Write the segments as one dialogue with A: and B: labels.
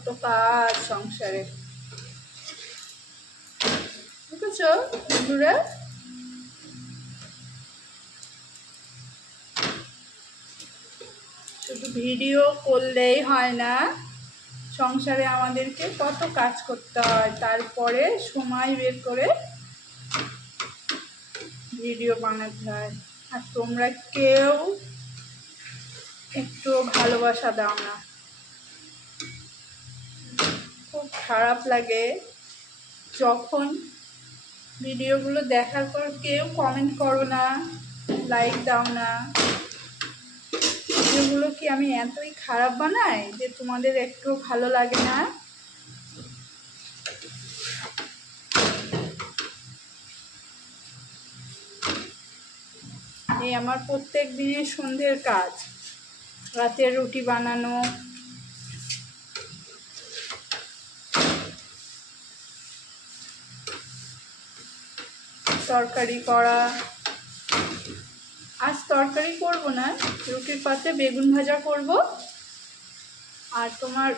A: কত কাজ সংসারে। বুঝেছ, বন্ধুরা? শুধু ভিডিও করলেই হয় না, সংসারে আমাদেরকে কত কাজ করতে হয়, তারপরে সময় বের করে ভিডিও বানাতে হয়। আর তোমরা কেউ একটু ভালোবাসা দাও না। খুব খারাপ লাগে যখন ভিডিওগুলো দেখার পর কেউ কমেন্ট করো না লাইক দাও না। ভিডিওগুলো কি আমি এতই খারাপ বানাই যে তোমাদের একটু ভালো লাগে না? এই আমার প্রত্যেক দিনের সন্ধ্যের কাজ। রাতের রুটি বানানো তরকারি করা। আজ তরকারি করব না, রুটির পাতে বেগুন ভাজা করব। আর তোমার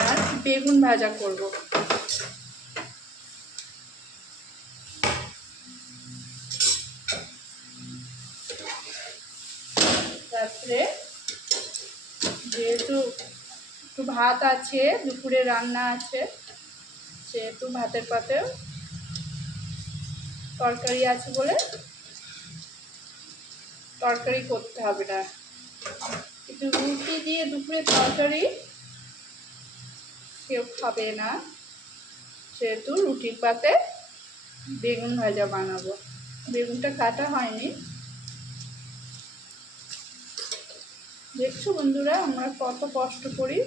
A: আর বেগুন ভাজা করব। রাত্রে যেহেতু একটু ভাত আছে, দুপুরে রান্না আছে সেহেতু ভাতের পাতেও তরকারি আছে বলে তরকারি করতে হবে না। কিন্তু রুটি দিয়ে দুপুরে তরকারি কেউ খাবে না সেহেতু রুটির পাতে বেগুন ভাজা বানাবো। বেগুনটা কাটা হয়নি। দেখছ বন্ধুরা, আমরা কত কষ্ট করি।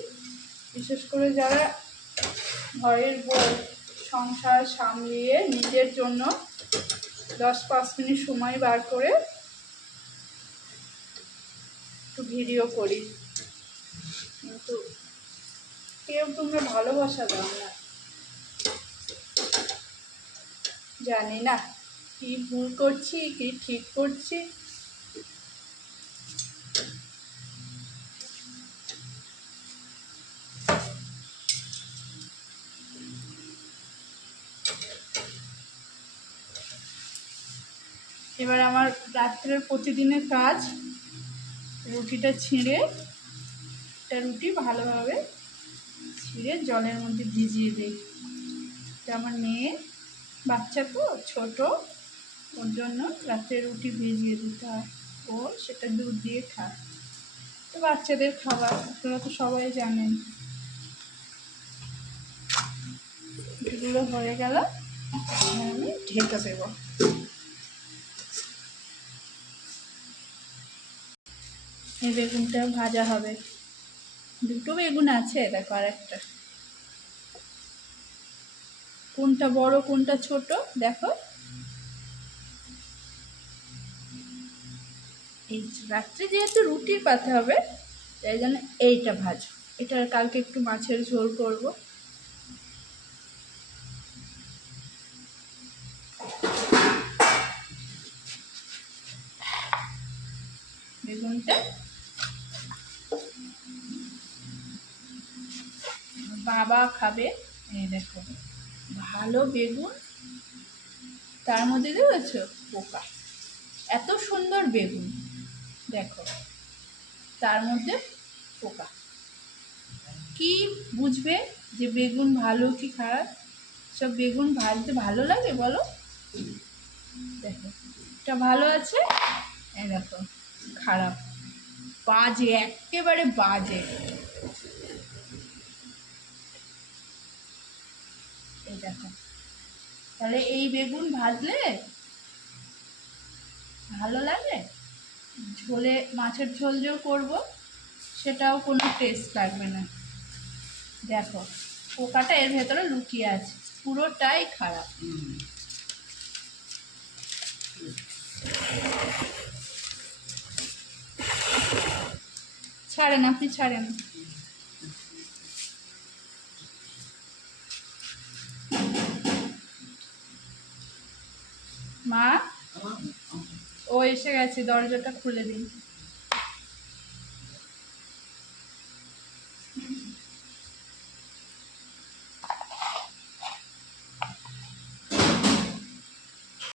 A: বিশেষ করে যারা ঘরের বউ সংসার সামলিয়ে নিজের জন্য দশ পাঁচ মিনিট সময় বার করে একটু ভিডিও করি। কিন্তু কেউ তোমরা ভালোবাসা দাও না। জানি না কি ভুল করছি, কি ঠিক করছি। এবার আমার রাত্রের প্রতিদিনের কাজ, রুটিটা ছিঁড়ে, একটা রুটি ভালোভাবে ছিঁড়ে জলের মধ্যে ভিজিয়ে দিই। আমার মেয়ে, বাচ্চা তো, ছোট, ওর জন্য রাত্রে রুটি ভিজিয়ে দিতে হয়। ও সেটা দুধ দিয়ে খায়। তো বাচ্চাদের খাবার, আপনারা তো সবাই জানেন। এগুলো হয়ে গেল আমি ঢেকে দেবো। এই বেগুনটা ভাজা হবে। দুটো বেগুন আছে, দেখো আর একটা কোনটা বড়, কোনটা ছোট, দেখো। এই রাত্রে যেহেতু রুটির পাতে হবে, তাই জন্য এইটা ভাজো এটা কালকে একটু মাছের ঝোল করব। বেগুনটা বাবা খাবে, এই দেখো, ভালো বেগুন, তার মধ্যে দেখেছ পোকা, এত সুন্দর বেগুন, দেখো, তার মধ্যে পোকা। কি বুঝবে যে বেগুন ভালো কি খারাপ? সব বেগুন ভাজতে ভালো লাগে বলো? দেখো, এটা ভালো আছে দেখো, খারাপ, বাজে, একেবারে বাজে। এই দেখো। তাহলে এই বেগুন ভাজলে ভালো লাগে? ঝোলে, মাছের ঝোল যে করব, সেটাও কোনো টেস্ট লাগবে না। দেখো, পোকাটা এর ভেতরে লুকিয়ে আছে, পুরোটাই খারাপ। ছাড়েন, আপনি ছাড়েন। মা? ও এসে গেছে দরজাটা খুলে দিন।